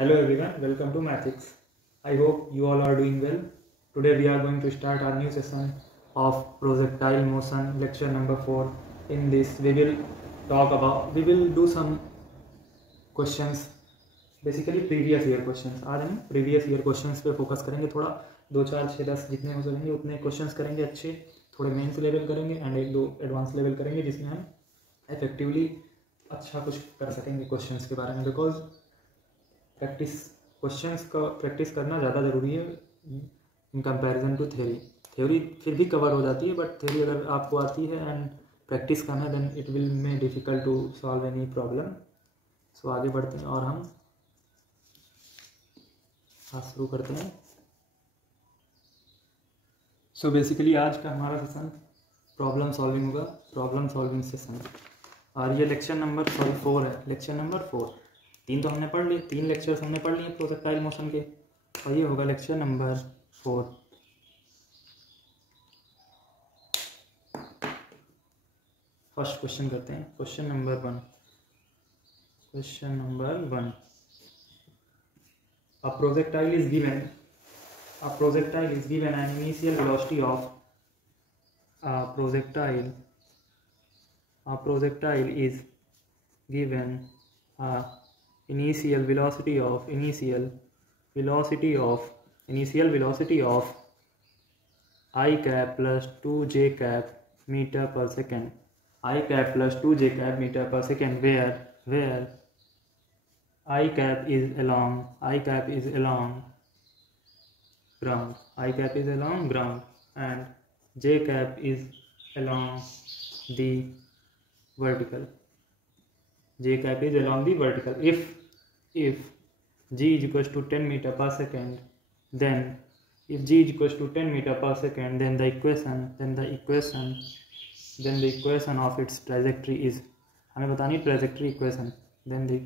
Hello everyone, welcome to Mathics. I hope you all are doing well. Today we are going to start our new session of projectile motion, lecture number 4. In this we will do some questions, basically previous year questions. आज हम previous year questions पे focus करेंगे, थोड़ा 2, 4, 6, 10 जितने हो सकेंगे उतने questions करेंगे अच्छे, थोड़े मेंस लेवल करेंगे एंड 1-2 एडवांस लेवल करेंगे जिसमें हम इफेक्टिवली अच्छा कुछ कर सकेंगे क्वेश्चंस के बारे में। बिकॉज क्वेश्चंस का प्रैक्टिस करना ज़्यादा ज़रूरी है इन कंपैरिजन टू थ्योरी फिर भी कवर हो जाती है, बट थ्योरी अगर आपको आती है एंड प्रैक्टिस कम है then it will may difficult to solve any problem. So आगे बढ़ते हैं और हम शुरू करते हैं। सो बेसिकली आज का हमारा सेशन प्रॉब्लम सॉल्विंग होगा, प्रॉब्लम सॉल्विंग सेशन। और ये लेक्चर नंबर 4 है, लेक्चर नंबर 4। 3 तो हमने पढ़ लिए, 3 लेक्चर्स हमने पढ़ लिए प्रोजेक्टाइल मोशन के, और ये होगा लेक्चर नंबर 4। फर्स्ट क्वेश्चन करते हैं, question number 1। A projectile is given an initial velocity of a projectile is given a initial velocity of I cap plus 2 j cap meter per second, I cap plus 2 j cap meter per second, where I cap is along ground and j cap is along the vertical. If g is equals to 10 meter per second, then the equation of its trajectory is, हमें बतानी trajectory equation, then the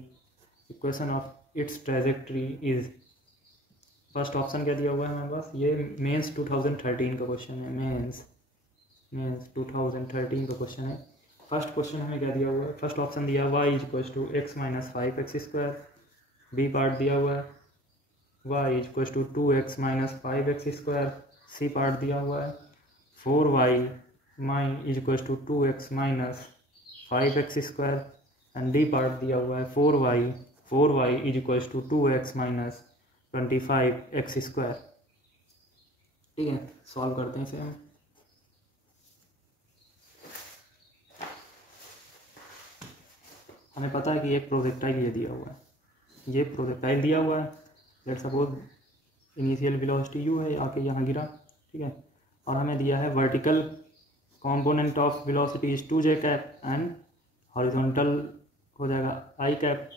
equation of its trajectory is, first option क्या दिया हुआ है हमारे पास, ये mains 2013 का question है, मेंस 2013 का क्वेश्चन है। फर्स्ट क्वेश्चन हमें क्या दिया हुआ है, फर्स्ट ऑप्शन दिया हुआ y equals to x minus 5x², B part दिया हुआ है y equals to 2x minus 5x², C part दिया हुआ है 4y equals to 2x minus 5x² and D part दिया हुआ है 4y equals to 2x minus 25x²। ठीक है, सॉल्व करते हैं इसे हम। हमें पता है कि एक प्रोजेक्टाइल ये दिया हुआ है, ये प्रोजेक्टाइल दिया हुआ है, let's suppose initial velocity u है, आके यहाँ गिरा, ठीक है, और हमें दिया है vertical component of velocity is 2 j cap and horizontal हो जाएगा i कैप,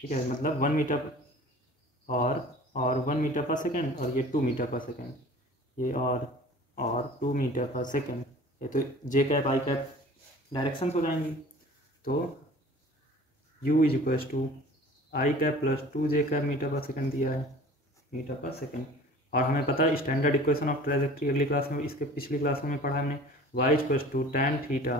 ठीक है, मतलब 1 मीटर और 1 मीटर पर सेकेंड, और ये 2 मीटर पर सेकेंड, ये और 2 मीटर पर सेकेंड, ये तो j cap i cap directions हो जाएंगी। तो u is equals to I cap plus 2 j cap metre per second दिया है, मीटर पर सेकेंड। और हमें पता है स्टैंडर्ड इक्वेशन ऑफ ट्रेजेक्ट्री, अगली क्लास में, इसके पिछली क्लास में पढ़ा हमने, y equals to tan theta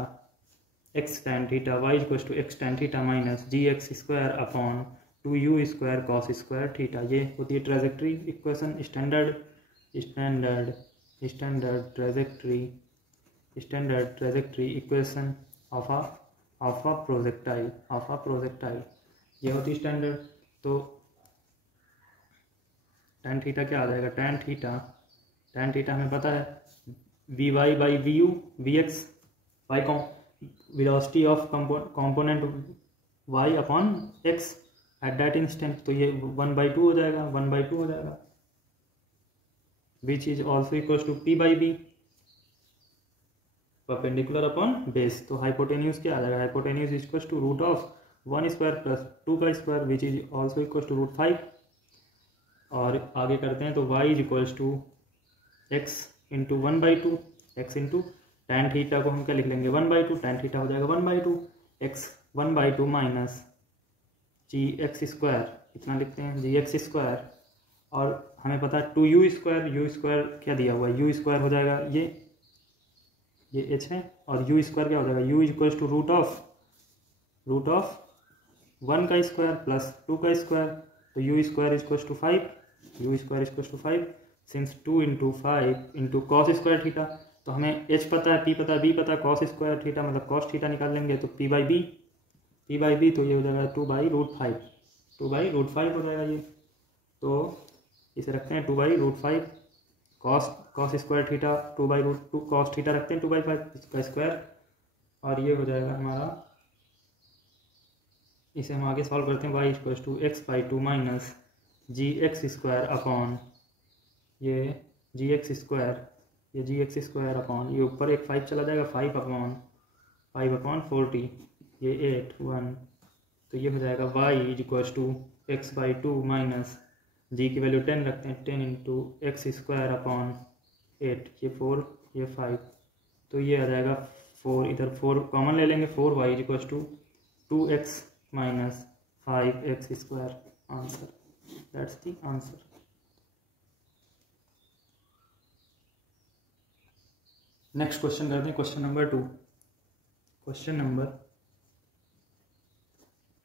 x tan theta, y equals to x tan theta minus gx² upon 2u² cos² theta. ये होती है trajectory equation, standard trajectory equation of a projectile, ये होती है स्टैंडर्ड। तो tan थीटा क्या आ जाएगा, tan थीटा हमें पता है vy by vu, vx y velocity of component y upon x at that instant, तो ये 1/2 हो जाएगा, which is also equals to p by b, perpendicular upon base. तो हाइपोटेन्यूज क्या आ जाएगा, hypotenuse equals to root of 1² plus 2 का square which is also equals to root 5। और आगे करते हैं तो y is equals to x into 1/2, x into tan theta को हम क्या लिख लेंगे 1/2, tan थीटा हो जाएगा 1/2, x 1/2 माइनस gx², इतना लिखते हैं gx², और हमें पता है 2u² क्या दिया हुआ है, u² हो जाएगा ये h है, और u² क्या हो जाएगा, u equals to root of 1 का स्क्वायर प्लस 2 का स्क्वायर तो u square equals to 5, u square equals to 5 since 2 into 5 into cos square theta. तो हमें एच पता है, पी पता है, बी पता है, कॉस स्क्वायर थीटा मतलब कॉस थीटा निकाल लेंगे तो पी बाई बी तो ये हो जाएगा 2/√5, 2/√5 हो जाएगा ये। तो इसे रखते हैं 2/√5 cos square theta 2/√2 cos theta रखते हैं 2/5 इसका स्क्वायर, और ये हो जाएगा हमारा, इसे हम आगे सॉल्व करते हैं। y equals to x/2 minus G X square upon ये जी एक्स स्क्वायर अपॉन ये ऊपर एक 5 चला जाएगा 5/40 ये 8 1, तो ये हो जाएगा y equals to x/2 minus G की वैल्यू 10 रखते हैं 10 इंटू एक्स स्क्वायर अपॉन 8 ये 4 ये 5, तो ये आ जाएगा 4, इधर 4 कॉमन ले लेंगे 4y equals to 2x minus 5x square. Answer, that's the answer. Next question करते हैं, क्वेश्चन नंबर 2। क्वेश्चन नंबर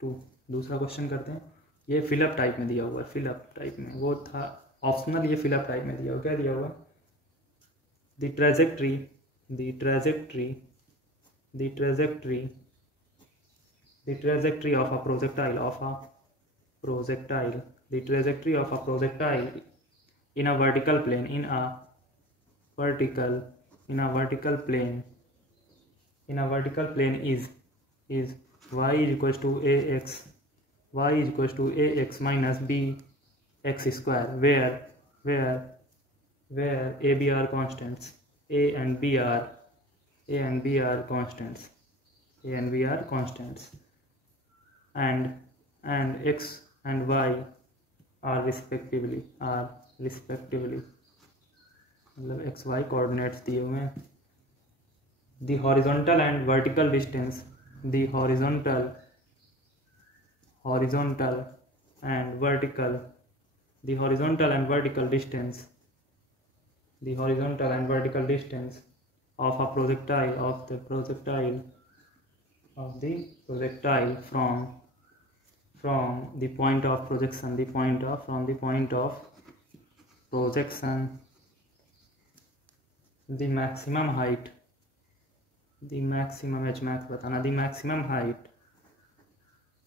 2 दूसरा क्वेश्चन करते हैं। ये फिलअप टाइप में दिया हुआ है, फिलअप टाइप में, वो था ऑप्शनल, ये फिलअप टाइप में दिया हुआ। क्या दिया हुआ? The trajectory of a projectile in a vertical plane is y equals to ax minus bx square, where a b are constants, a and b are constants, and x and y are respectively मतलब x Y coordinates दिए हुए हैं। The horizontal and vertical distance of a projectile from the point of projection, the maximum height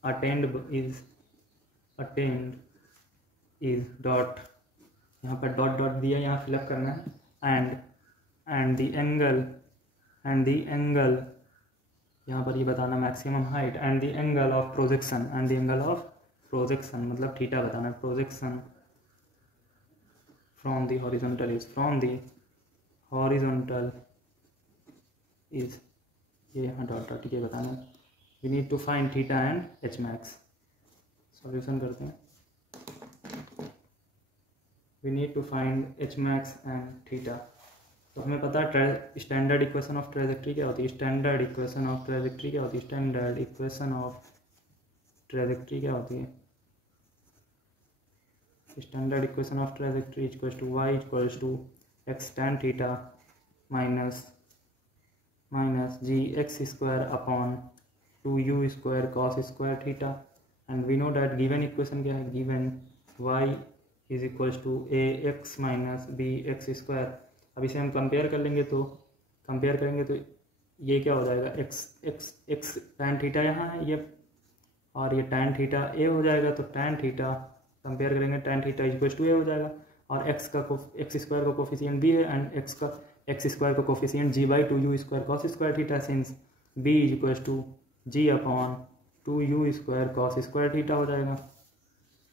attained is dot, यहाँ पर dot dot दिया, यहाँ fill up करना है, and the angle यहाँ पर ये बताना maximum height, and the angle of projection मतलब थीटा बताना है, projection from the horizontal is ये यहाँ डॉट डॉट ये बताना है। we need to find theta and h max। Solution करते हैं। we need to find h max and theta। तो हमें पता है स्टैंडर्ड इक्वेशन ऑफ ट्रेजेक्ट्री क्या होती है, स्टैंडर्ड इक्वेशन ऑफ ट्रेजेक्ट्री क्या होती है standard equation of trajectory equals to y equals to x tan theta minus G X square upon 2u square cos square theta, and we know that given equation क्या है, given y is equals to ax minus bx square. अब इसे हम compare करेंगे तो ये क्या हो जाएगा, x tan थीटा यहाँ है ये, और ये tan थीटा a हो जाएगा, तो tan थीटा कंपेयर करेंगे tan theta equals to a हो जाएगा, और x स्क्वायर का कोफिशिएंट b है, एंड x स्क्वायर का coefficient g/2u square cos square theta, since b is equals to g upon 2u square cos square theta हो जाएगा।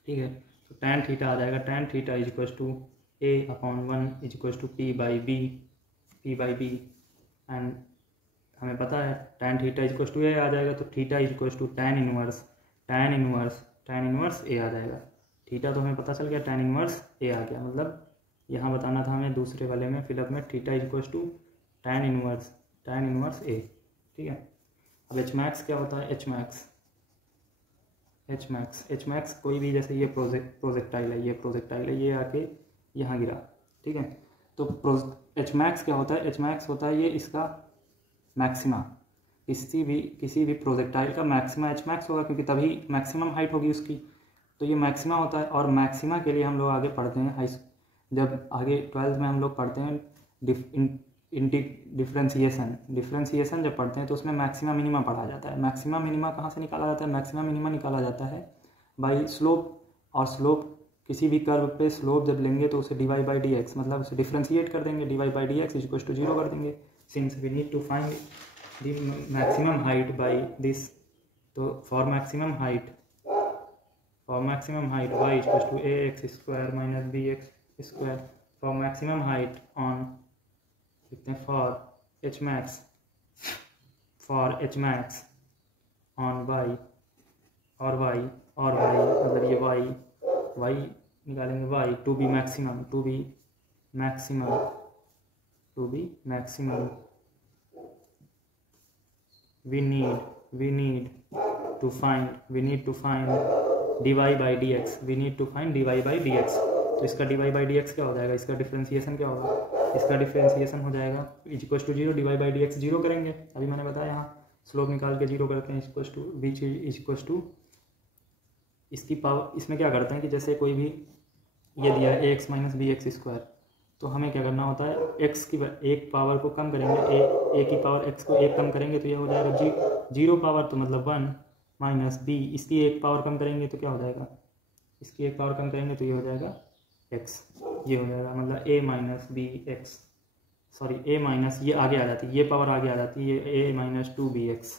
ठीक है, तो tan थीटा आ जाएगा, tan theta is equals to a upon 1 is equals to p by b, and हमें पता है tan theta is equals to a आ जाएगा, तो theta is equals to tan inverse a आ जाएगा। थीटा तो हमें पता चल गया, tan इनवर्स a आ गया, मतलब यहाँ बताना था हमें दूसरे वाले में फिलअप में theta is equals to tan inverse a। ठीक है, अब एच मैक्स क्या होता है, एच मैक्स कोई भी, जैसे ये प्रोजेक्टाइल है, ये आके यहाँ गिरा। ठीक है, तो एच मैक्स क्या होता है, एच मैक्स होता है ये इसका मैक्सिमा, किसी भी प्रोजेक्टाइल का मैक्सिमा एच मैक्स होगा, क्योंकि तभी मैक्सिमम हाइट होगी उसकी। तो ये मैक्सिमा होता है। और मैक्सिमा के लिए हम लोग आगे पढ़ते हैं जब आगे 12th में हम लोग पढ़ते हैं डिफ्रेंसिएशन जब पढ़ते हैं तो उसमें मैक्सिमा मिनिमा पढ़ा जाता है। मैक्सिमा मिनिमा कहाँ से निकाला जाता है? मैक्सिमा मिनिमा निकाला जाता है बाई स्लोप, और स्लोप किसी भी कर्व पे स्लोप जब लेंगे तो उसे dy बाई डी एक्स, मतलब उसे डिफ्रेंशिएट कर देंगे, dy by d x is equal to 0 कर देंगे। Since we need to find the maximum height by this, तो for maximum height y is equal to ax square minus bx square, for maximum height on लिखते हैं for h max on y, और y मतलब ये y निकालेंगे y to be maximum we need to find dy by dx, तो इसका dy by dx क्या हो जाएगा? इसका डिफ्रेंसिएशन क्या होगा? इसका डिफ्रेंसिएशन हो जाएगा is equal to 0, dy by dx 0 करेंगे, अभी मैंने बताया यहाँ स्लोप निकाल के 0 करते हैं, इक्वल टू बीच इज इक्वल टू इसकी पावर। इसमें क्या करते हैं कि जैसे कोई भी ये दिया है ax minus B X square, तो हमें क्या करना होता है, x की एक पावर को कम करेंगे, a की पावर x को एक कम करेंगे तो यह हो जाएगा 0 पावर, तो मतलब 1 माइनस b, इसकी एक पावर कम करेंगे तो क्या हो जाएगा? इसकी एक पावर कम करेंगे तो ये हो जाएगा x, ये हो जाएगा मतलब a minus B X, sorry a minus ये आगे आ जाती है, ये पावर आगे आ जाती है, ये a माइनस 2bx,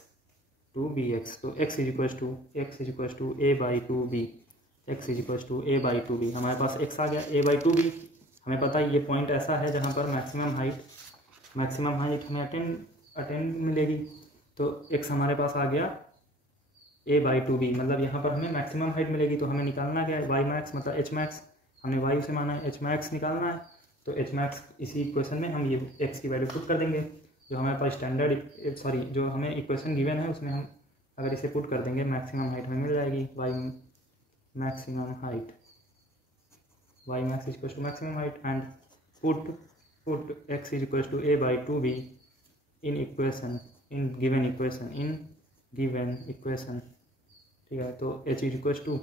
तो x is equal to a by 2b, हमारे पास x आ गया a बाई 2b। हमें पता है ये पॉइंट ऐसा है जहाँ पर मैक्सिमम हाइट हमें अटेंड मिलेगी, तो x हमारे पास आ गया a बाई 2b, मतलब यहाँ पर हमें मैक्सिमम हाइट मिलेगी। तो हमें निकालना क्या है? y मैक्स मतलब h मैक्स, हमने y से माना है, h मैक्स निकालना है, तो h मैक्स इसी इक्वेशन में हम ये x की वैल्यू पुट कर देंगे, जो हमारे पास जो हमें इक्वेशन गिवन है उसमें हम अगर इसे पुट कर देंगे मैक्सिमम हाइट हमें मिल जाएगी, y maximum height, y max is equal to maximum height, and put x is equal to a by 2b in given equation, ठीक है। तो h is equal to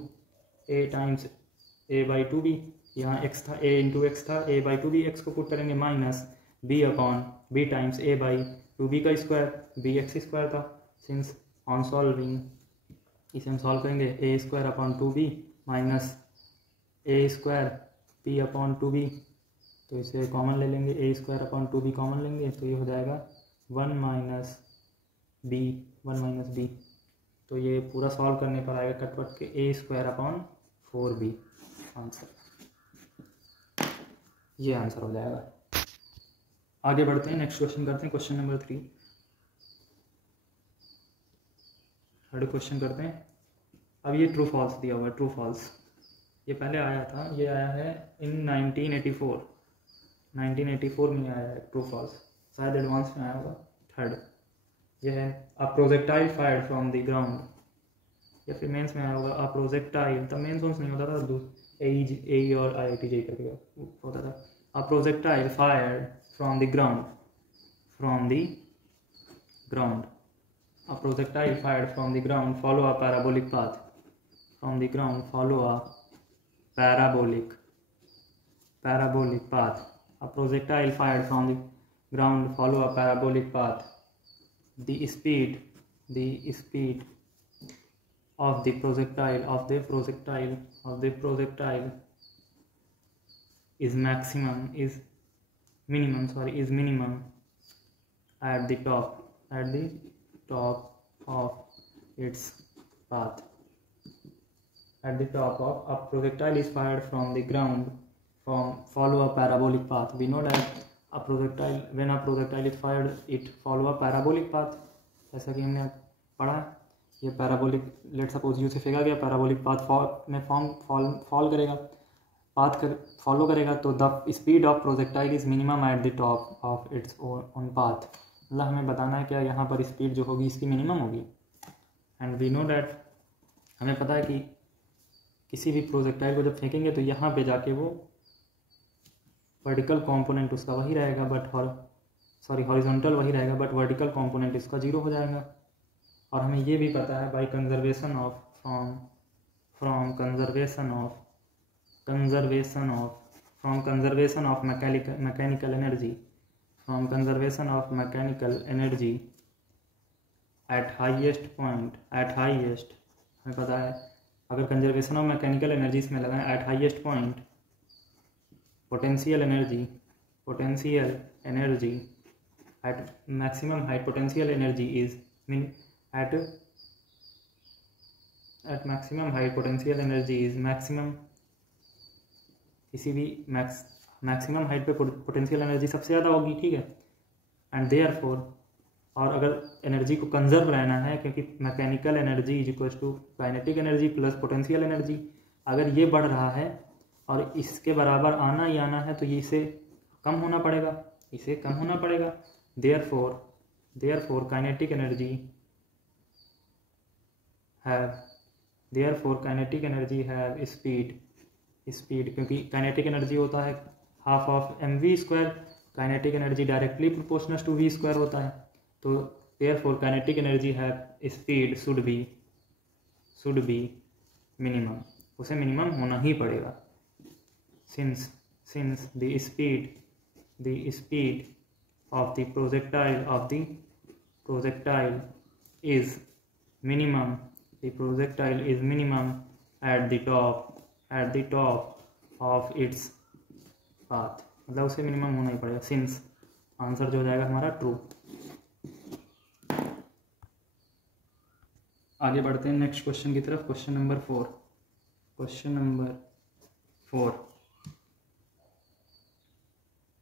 a times a by 2b, यहाँ x था, a into x था, a by 2b, x को put करेंगे minus b upon b times a by 2b का square, bx square था। सिंस ऑन सॉल्विंग इसे हम solve करेंगे, a square upon 2b minus a square p upon 2b, तो इसे कॉमन ले लेंगे, a square upon 2b common लेंगे, तो ये हो जाएगा 1 माइनस b, तो ये पूरा सॉल्व करने पर आएगा कटवट के a square upon 4b answer, ये आंसर हो जाएगा। आगे बढ़ते हैं, नेक्स्ट क्वेश्चन करते हैं, क्वेश्चन नंबर 3, थर्ड क्वेश्चन करते हैं। अब ये ट्रू फॉल्स दिया हुआ है, ट्रू फॉल्स ये पहले आया था, ये आया है इन 1984 में आया है ट्रू फॉल्स, शायद एडवांस में आया होगा, थर्ड। ये है a projectile fired from the ground, या फिर मेंस में आया होगा अ प्रोजेक्टाइल, तब मेंस वंस नहीं होता था, ए और IIT करके होता था। A projectile fired from the ground, a projectile fired from the ground follow a parabolic path, a projectile fired from the ground follow a parabolic path, the speed of the projectile is minimum at the top of its path. At the top of a projectile is fired from the ground follow a parabolic path. We know that when a projectile is fired, it follow a parabolic path, जैसा कि हमने पढ़ा। ये parabolic, let suppose you से फेंका गया, parabolic path में follow करेगा, तो the speed of projectile is minimum at the top of its own path, मतलब हमें बताना है क्या यहाँ पर स्पीड जो होगी इसकी मिनिमम होगी। एंड वी नो डैट, हमें पता है कि किसी भी प्रोजेक्टाइल को जब फेंकेंगे तो यहाँ पे जाके वो वर्टिकल कंपोनेंट उसका वही रहेगा, हॉरिजॉन्टल वही रहेगा, बट वर्टिकल कंपोनेंट इसका 0 हो जाएगा। और हमें ये भी पता है by conservation of from conservation of mechanical energy at highest हमें पता है अगर कंजर्वेशन ऑफ मैकेनिकल एनर्जी इसमें लगाएं eight highest point potential energy at maximum height potential energy is at maximum height potential energy is maximum किसी भी maximum height पे potential energy सबसे ज़्यादा होगी, ठीक है। एंड देयरफॉर, और अगर एनर्जी को कंजर्व रहना है क्योंकि mechanical energy is equals to kinetic energy plus potential energy, अगर ये बढ़ रहा है और इसके बराबर आना ही आना है तो ये इसे कम होना पड़ेगा, therefore kinetic energy have speed क्योंकि काइनेटिक एनर्जी होता है half of mv², kinetic energy directly proportional to v² होता है, तो therefore kinetic energy have speed should be minimum, उसे मिनिमम होना ही पड़ेगा। since the speed of the projectile is minimum at the top of its path, मतलब उसे minimum होना ही पड़ेगा। सिंस आंसर जो हो जाएगा हमारा ट्रू। आगे बढ़ते हैं नेक्स्ट क्वेश्चन की तरफ। क्वेश्चन नंबर 4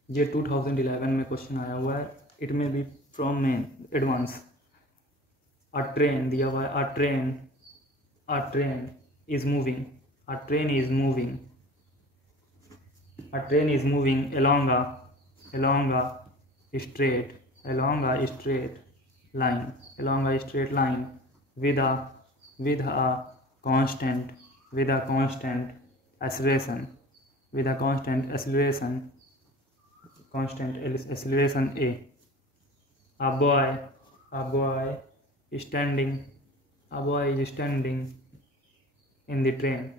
ये 2011 में क्वेश्चन आया हुआ है। It may be from main advance. A train दिया हुआ है, a train is moving along a straight line with a constant acceleration a. A boy is standing in the train.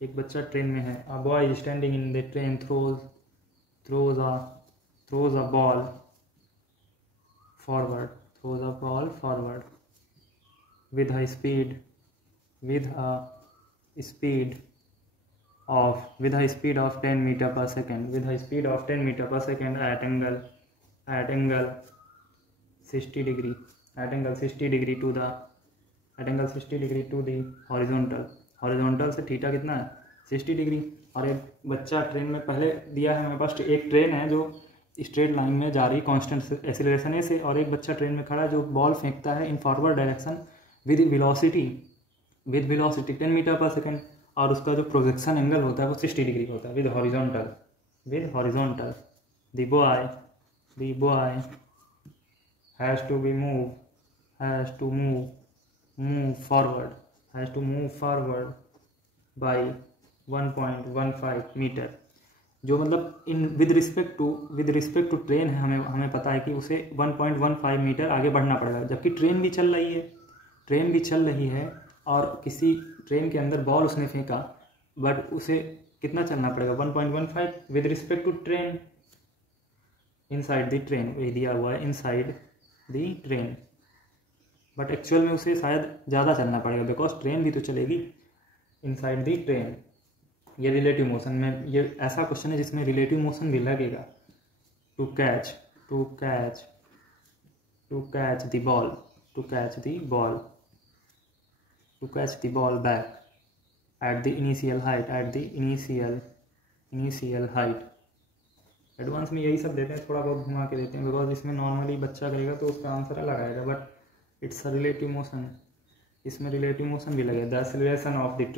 एक बच्चा ट्रेन में है। A boy is standing in the train throws a ball forward with a speed of 10 meter per second at angle 60 degree to the horizontal से theta कितना है 60 degree. और एक बच्चा ट्रेन में पहले दिया है हमारे पास, एक ट्रेन है जो स्ट्रेट लाइन में जा रही कांस्टेंट एक्सीलरेशन से, और एक बच्चा ट्रेन में खड़ा है जो बॉल फेंकता है in forward direction with velocity 10 meter per second, और उसका जो प्रोजेक्शन एंगल होता है वो 60 डिग्री होता है with horizontal. The boy has to move forward by 1.15 meter, जो मतलब in with respect to train है, हमें पता है कि उसे 1.15 मीटर आगे बढ़ना पड़ेगा, जबकि ट्रेन भी चल रही है और किसी ट्रेन के अंदर बॉल उसने फेंका, बट उसे कितना चलना पड़ेगा 1.15 with respect to train inside the train, ये दिया हुआ है inside the train, but actual में उसे शायद ज़्यादा चलना पड़ेगा बिकॉज ट्रेन भी तो चलेगी इनसाइड द ट्रेन। ये रिलेटिव मोशन में, ये ऐसा क्वेश्चन है जिसमें रिलेटिव मोशन भी लगेगा। To catch the ball back at the initial height। Advance में यही सब देते हैं, थोड़ा बहुत घुमा के देते हैं बिकॉज इसमें नॉर्मली बच्चा करेगा तो उसका आंसर अलग आएगा, but it's a relative motion, इसमें रिलेटिव मोशन भी लगेगा। The acceleration of the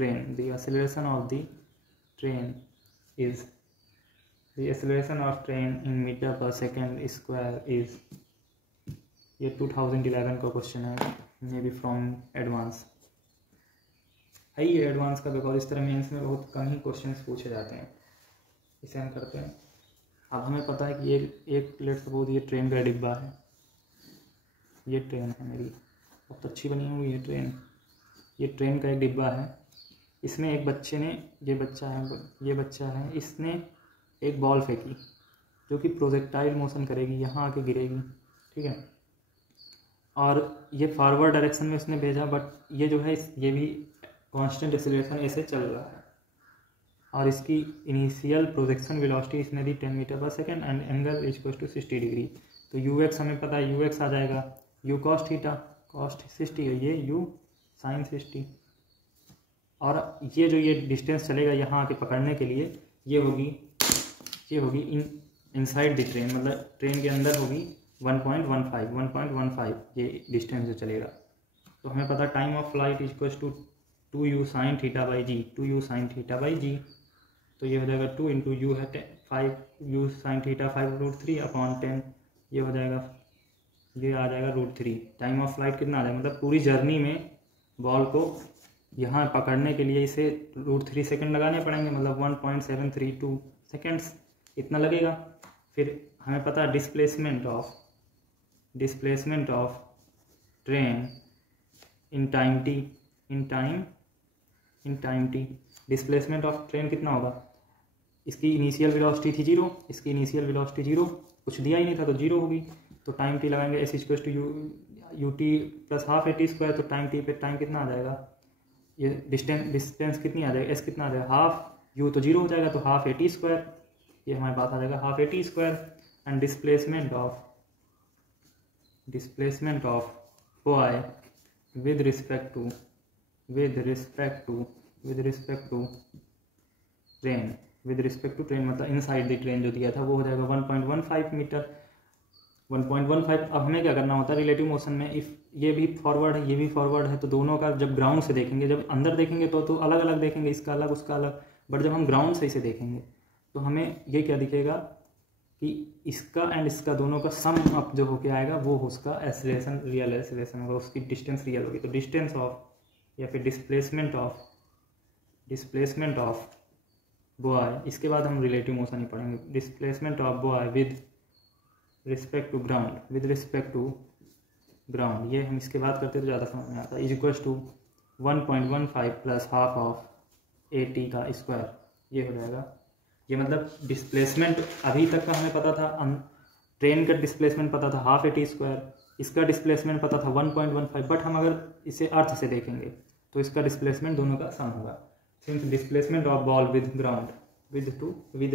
train in meter per second square is, ये 2011 का क्वेश्चन है, मे बी फ्रॉम एडवांस है ये एडवांस का, बिकॉज इस तरह मेंस में बहुत कम ही क्वेश्चंस पूछे जाते हैं। इसे हम करते हैं। अब हमें पता है कि एक लेट सपोज ये ट्रेन का डिब्बा है, ये ट्रेन है मेरी, बहुत अच्छी बनी हुई ये ट्रेन का एक डिब्बा है इसमें एक बच्चे ने, ये बच्चा है, इसने एक बॉल फेंकी जो कि प्रोजेक्टाइल मोशन करेगी, यहाँ आके गिरेगी, ठीक है। और ये फॉरवर्ड डायरेक्शन में उसने भेजा, बट ये जो है ये भी कांस्टेंट एक्सेलरेशन ऐसे चल रहा है। और इसकी इनिशियल प्रोजेक्शन वेलोसिटी इसने दी 10 meter per second and angle is equal to 60 degree. तो यू एक्स हमें पता है, यू एक्स आ जाएगा यू कॉस थीटा, कॉस 60 है, ये यू साइन 60। और ये जो ये डिस्टेंस चलेगा यहाँ आके पकड़ने के लिए, ये होगी इनसाइड द ट्रेन, मतलब ट्रेन के अंदर होगी 1.15 ये डिस्टेंस जो चलेगा। तो हमें पता time of flight is equal to 2u sin theta by g, 2u sin theta by g. तो ये हो जाएगा 2 इंटू यू है 5u sin थीटा 5√3/10, ये हो जाएगा, ये आ जाएगा √3। टाइम ऑफ फ्लाइट कितना आ जाएगा, मतलब पूरी जर्नी में बॉल को यहाँ पकड़ने के लिए इसे √3 सेकेंड लगाने पड़ेंगे, मतलब 1.732 सेकेंड्स इतना लगेगा। फिर हमें पता है displacement of train in time T, displacement of train कितना होगा, इसकी इनिशियल वेलोसिटी थी 0, इसकी इनिशियल वेलोसिटी 0, कुछ दिया ही नहीं था तो 0 होगी। तो टाइम टी लगाएंगे S equal to u T plus half A T square. तो टाइम टी पे टाइम कितना आ जाएगा, ये डिस्टेंस कितनी आ जाएगा, एस कितना आ जाएगा, हाफ यू तो 0 हो जाएगा, तो हाफ ए टी स्क्वायर, ये हमारे पास आ जाएगा half A T square. And displacement of Y with respect to train, मतलब इनसाइड द ट्रेन जो दिया था वो हो जाएगा 1.15 मीटर, 1.15। अब हमें क्या करना होता है रिलेटिव मोशन में, इफ़ ये भी फॉरवर्ड है ये भी फॉरवर्ड है, तो दोनों का जब ग्राउंड से देखेंगे, जब अंदर देखेंगे तो अलग अलग देखेंगे, इसका अलग उसका अलग, बट जब हम ग्राउंड से इसे देखेंगे तो हमें ये क्या दिखेगा कि इसका एंड इसका दोनों का सम अप जो होके आएगा वो उसका एक्सेलरेशन, रियल एक्सेलरेशन होगा, उसकी डिस्टेंस रियल होगी। तो डिस्टेंस ऑफ या फिर डिस्प्लेसमेंट ऑफ बॉय, इसके बाद हम रिलेटिव मोशन ही पढ़ेंगे। Displacement of boy with respect to ground, ये हम इसके बाद करते तो ज़्यादा समझ में आता है, is equal to 1.15 plus half of A T का स्क्वायर, ये हो जाएगा। ये मतलब डिस्प्लेसमेंट अभी तक का हमें पता था, ट्रेन का डिस्प्लेसमेंट पता था हाफ ए टी स्क्वायर, इसका डिस्प्लेसमेंट पता था 1.15, बट हम अगर इसे अर्थ से देखेंगे तो इसका डिस्प्लेसमेंट दोनों का सम होगा। Since displacement of ball with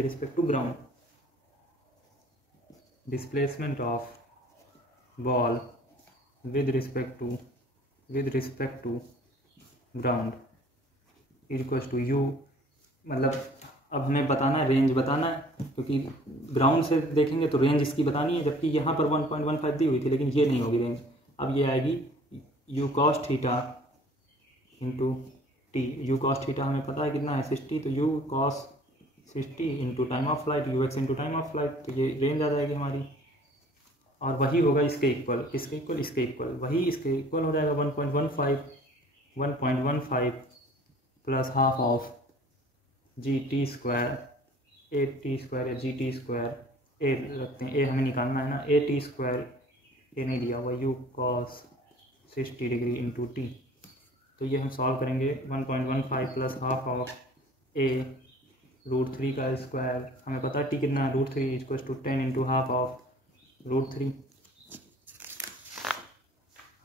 respect to ground, displacement of ball with respect to ground is equal to u, मतलब अब हमें बताना है, रेंज बताना है, क्योंकि ग्राउंड से देखेंगे तो रेंज इसकी बतानी है, जबकि यहाँ पर 1.15 दी हुई थी, लेकिन ये नहीं होगी रेंज। अब ये आएगी you cos theta into T, you cos theta हमें पता है कितना है 60, तो you cos 60 into time of flight, you x into time of flight, तो ये रेंज आ जाएगी हमारी। और वही होगा इसके इक्वल, वही इसके इक्वल हो जाएगा 1.15 plus half of G T square, A T square या जी टी स्क्वायर, ए रखते हैं, ए हमें निकालना है ना, ए टी स्क्वायर, ए नहीं दिया हुआ, you cos 60 degree into T. तो ये हम सॉल्व करेंगे 1.15 प्लस हाफ ऑफ ए √3 का स्क्वायर, हमें पता है टी कितना है, √3 equal to 10 into half of √3।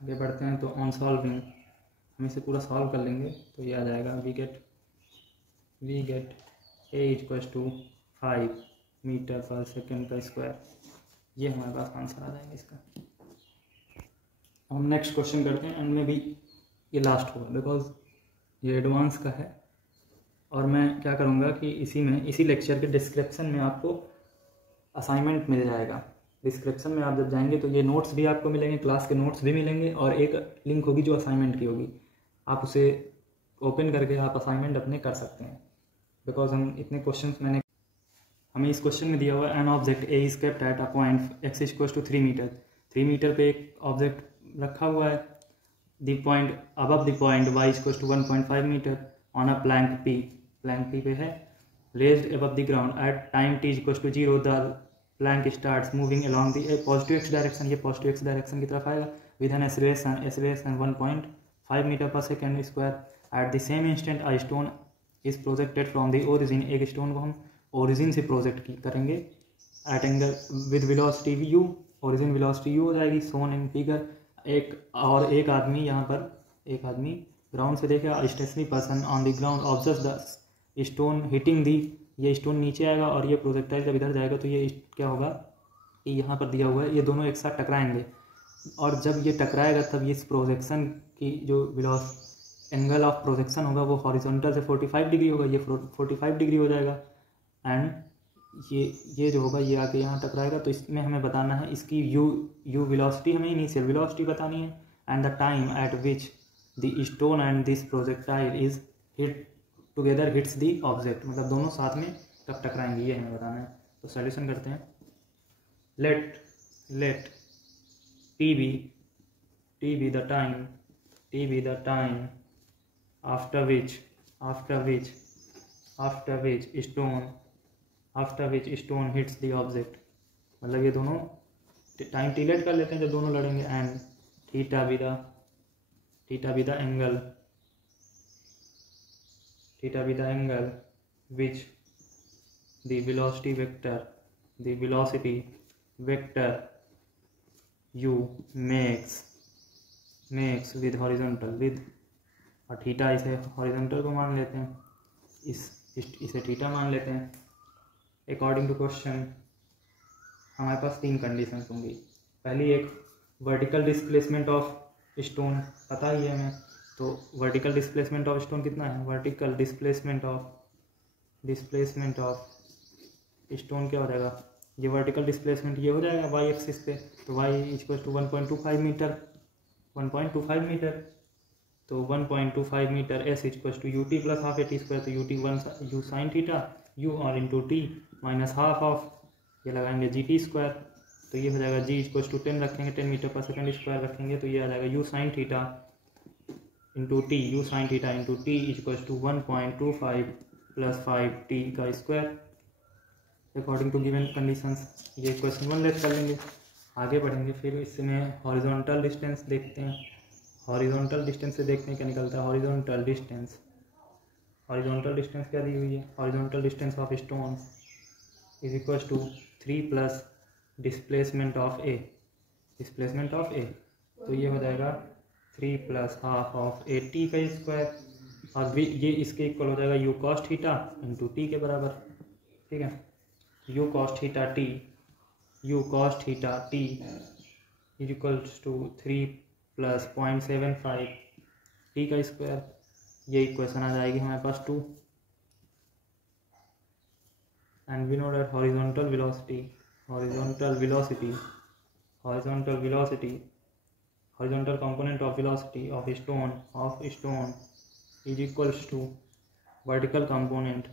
आगे बढ़ते हैं, तो ऑन सॉल्विंग हम इसे पूरा सॉल्व कर लेंगे, तो ये आ जाएगा we get A equal to 5 meter per second का स्क्वायर, ये हमारे पास आंसर आ जाएगा इसका। हम नेक्स्ट क्वेश्चन करते हैं, एंड में भी ये लास्ट होगा बिकॉज ये एडवांस का है, और मैं क्या करूँगा कि इसी लेक्चर के डिस्क्रिप्शन में आपको असाइनमेंट मिल जाएगा। डिस्क्रिप्शन में आप जब जाएंगे तो ये नोट्स भी आपको मिलेंगे, क्लास के नोट्स भी मिलेंगे, और एक लिंक होगी जो असाइनमेंट की होगी, आप उसे ओपन करके आप असाइनमेंट अपने कर सकते हैं। बिकॉज हम इतने क्वेश्चंस हमें इस क्वेश्चन में दिया हुआ है, an object A is kept at a point X equal to 3 meter, 3 meter पे एक ऑब्जेक्ट रखा हुआ है, the point above the point Y equal to 1.5 meter on a plank P पे है, raised above the ground at time T equal to 0, the plank starts moving along the positive X direction, ये positive X direction की तरफ आएगा, with an acceleration 1.5 meter per second square, at the same instant a stone is projected from the origin, एक stone को हम origin से project करेंगे at angle with velocity u, origin velocity u हो जाएगी सोन इन फिगर। एक आदमी यहाँ पर, एक आदमी ग्राउंड से देखेगा, stationary person on the ground observe the stone hitting the, ये स्टोन नीचे आएगा और ये प्रोजेक्टाइल जब इधर जाएगा तो ये क्या होगा कि यहाँ पर दिया हुआ है ये दोनों एक साथ टकराएंगे, और जब ये टकराएगा तब इस प्रोजेक्शन की जो एंगल ऑफ प्रोजेक्शन होगा वो हॉरिजॉन्टल से 45 डिग्री होगा, ये 45 डिग्री हो जाएगा। एंड ये जो होगा ये आके यहाँ टकराएगा, तो इसमें हमें बताना है इसकी यू वेलोसिटी, हमें इनिशियल वेलोसिटी बतानी है, and the time eight which the stone and this projectile is hit together hits the object, मतलब दोनों साथ में कब टकराएंगे ये हमें बताना है। तो सॉल्यूशन करते हैं। Let T be the time after which stone hits the object, मतलब ये दोनों टाइम टी लेट कर लेते हैं जब दोनों लड़ेंगे, and theta be the angle which the velocity vector u makes with horizontal, with और थीटा इसे हॉरिजॉन्टल को मान लेते हैं, इसे थीटा मान लेते हैं। अकॉर्डिंग टू क्वेश्चन हमारे पास 3 कंडीशंस होंगी। पहली एक वर्टिकल डिस्प्लेसमेंट ऑफ स्टोन, पता ही है हमें, तो वर्टिकल डिस्प्लेसमेंट ऑफ स्टोन कितना है, वर्टिकल डिस्प्लेसमेंट ऑफ स्टोन क्या हो जाएगा, ये वर्टिकल डिस्प्लेसमेंट ये हो जाएगा वाई एक्सिस पे, तो वाई इक्वल टू 1.25 मीटर, तो 1.25 metre s equal to u T plus half A T square, तो u t 1 u sine theta u और into t minus half of ये लगाएंगे जी टी स्क्वायर, तो ये हो जाएगा जी इक्वल टू 10 रखेंगे, 10 मीटर पर सेकेंड स्क्वायर रखेंगे, तो ये आ जाएगा u sine theta into t equal to 1.25 plus 5 t का square according to given conditions. ये क्वेश्चन 1 लेट कर लेंगे, आगे बढ़ेंगे। फिर इसमें हॉरिजॉन्टल डिस्टेंस देखते हैं, हॉरिजॉन्टल डिस्टेंस से देखते हैं क्या निकलता है। हॉरिजॉन्टल डिस्टेंस क्या दी हुई है, horizontal distance of stone is equal to 3 plus displacement of a, तो ये हो जाएगा 3 plus half of A T का स्क्वायर, और ये इसके इक्वल हो जाएगा u cos theta into t के बराबर, ठीक है। U cos theta t is equal to 3 plus 0.75 t का स्क्वायर, ये इक्वेशन आ जाएगी हमारे पास 2। And we know that horizontal component of velocity of stone is equals to vertical component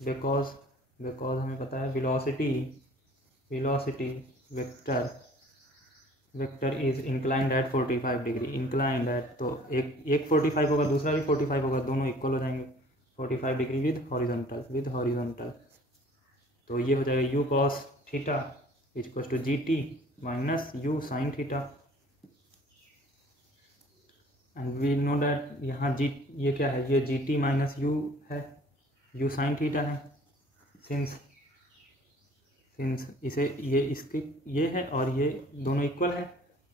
because हमें पता है velocity vector is inclined at 45 degree, inclined at, तो एक 45 होगा दूसरा भी 45 होगा, दोनों इक्वल हो जाएंगे 45 डिग्री विद हॉरिजॉन्टल, तो ये हो जाएगा u cos theta equal to G T minus u sin theta, and we know that यहाँ जी ये क्या है, ये जी टी माइनस यू है, u sin थीटा है, सिंस इसे ये है और ये दोनों इक्वल है,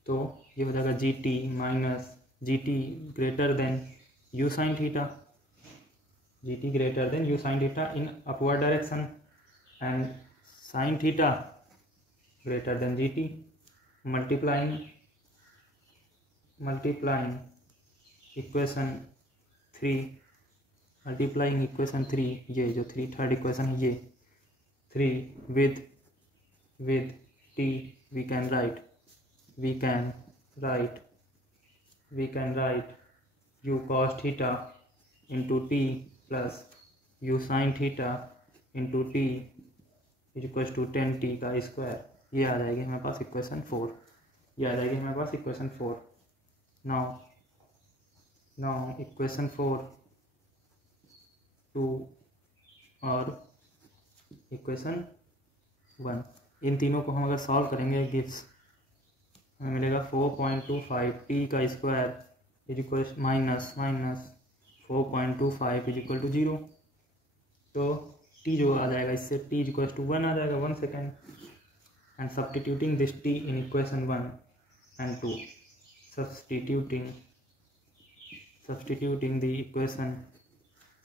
तो ये हो जाएगा जी T minus G T greater than you sine theta in upward direction, and sine theta greater than G T, multiplying equation 3, ये जो थर्ड इक्वेशन है ये 3 with t we can write u cos theta into t plus u sin theta into t is equals to 10t का square, ये आ जाएगी हमारे पास equation 4, now equation 4 2 और equation 1, इन तीनों को हम अगर सॉल्व करेंगे गिव्स हमें मिलेगा 4.25 टी का square is equal minus 4.25 is equal to 0। तो टी जो आ जाएगा इससे टी इज इक्वल टू 1 आ जाएगा, 1 second. And substituting this T in equation 1 and 2, substituting the equation,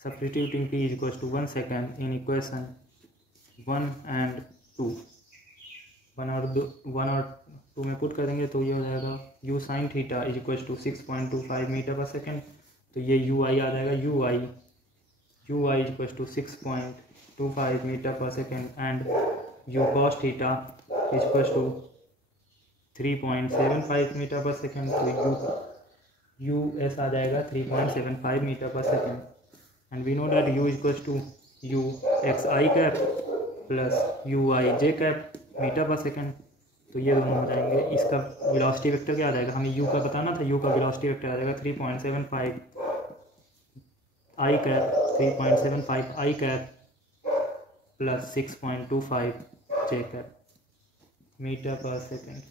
substituting t is equals to 1 second in equation 1 and 2, 1 और 2 में put करेंगे तो ये हो जाएगा u sin theta is equals to 6.25 metre per second. तो ये ui आ जाएगा, ui is equals to 6.25 metre per second and u cos theta is equals to 3.75 metre per second. तो यू एस आ जाएगा 3.75 metre per second. And we know that u is equals to u x i cap plus u i j cap metre per second. तो ये दोनों हो जाएंगे। इसका velocity vector क्या आ जाएगा, हमें u का बताना था, u का वेलोसिटी वेक्टर आ जाएगा 3.75 आई कैप प्लस 6.25 जे कैप मीटर पर सेकेंड।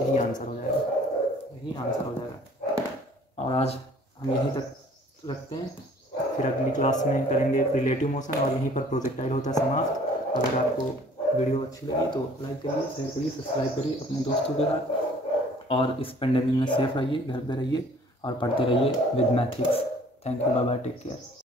यही आंसर हो जाएगा। और आज हम यहीं तक रखते हैं, फिर अगली क्लास में करेंगे रिलेटिव मोशन और यहीं पर प्रोजेक्टाइल होता है समाप्त। अगर आपको वीडियो अच्छी लगी तो लाइक करिए, शेयर करिए, सब्सक्राइब करिए अपने दोस्तों के साथ। और इस पेंडेमिक में सेफ रहिए, घर पे रहिए और पढ़ते रहिए with Mathics. Thank you, bye bye, take care.